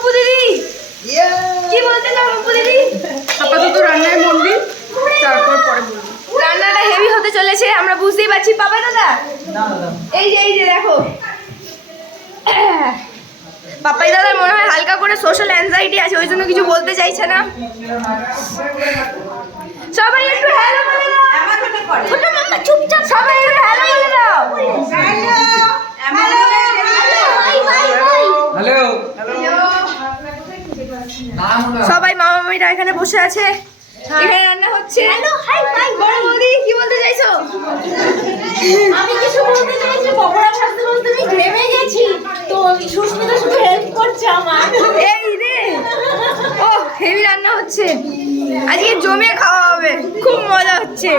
অপু দিদি কি বলতে চাও অপু দিদি? আপাতত রান্নায় মন দিন, তারপর পরে বলবো। রান্নাটা হেভি হতে চলেছে, আমরা বুঝতেই পারছি। পাপা দাদা এই যে দেখো, পাপাই দাদার মনে হয় হালকা করে সোশ্যাল অ্যাংজাইটি আছে, ওই জন্য কিছু বলতে চাইছে না। সবাই একটু হ্যালো বলে দাও। ছোট মাম্মা চুপচাপ, সবাই একটু হ্যালো বলে দাও। হ্যালো। সবাই মামা মামিরা এখানে বসে আছে, এখানে রান্না হচ্ছে। Hello hi by. বড় বৌদি কি বলতে চাইছো? আমি কিছু বলতে চাইছি, পকোড়া ভাজতে ভাজতে আমি ঘেমে গেছি, তো সুস্মিতা শুধু হেল্প করছে আমার। এই রে, ও হেভি রান্না হচ্ছে, আজকে জমে খাওয়া হবে, খুব মজা হচ্ছে।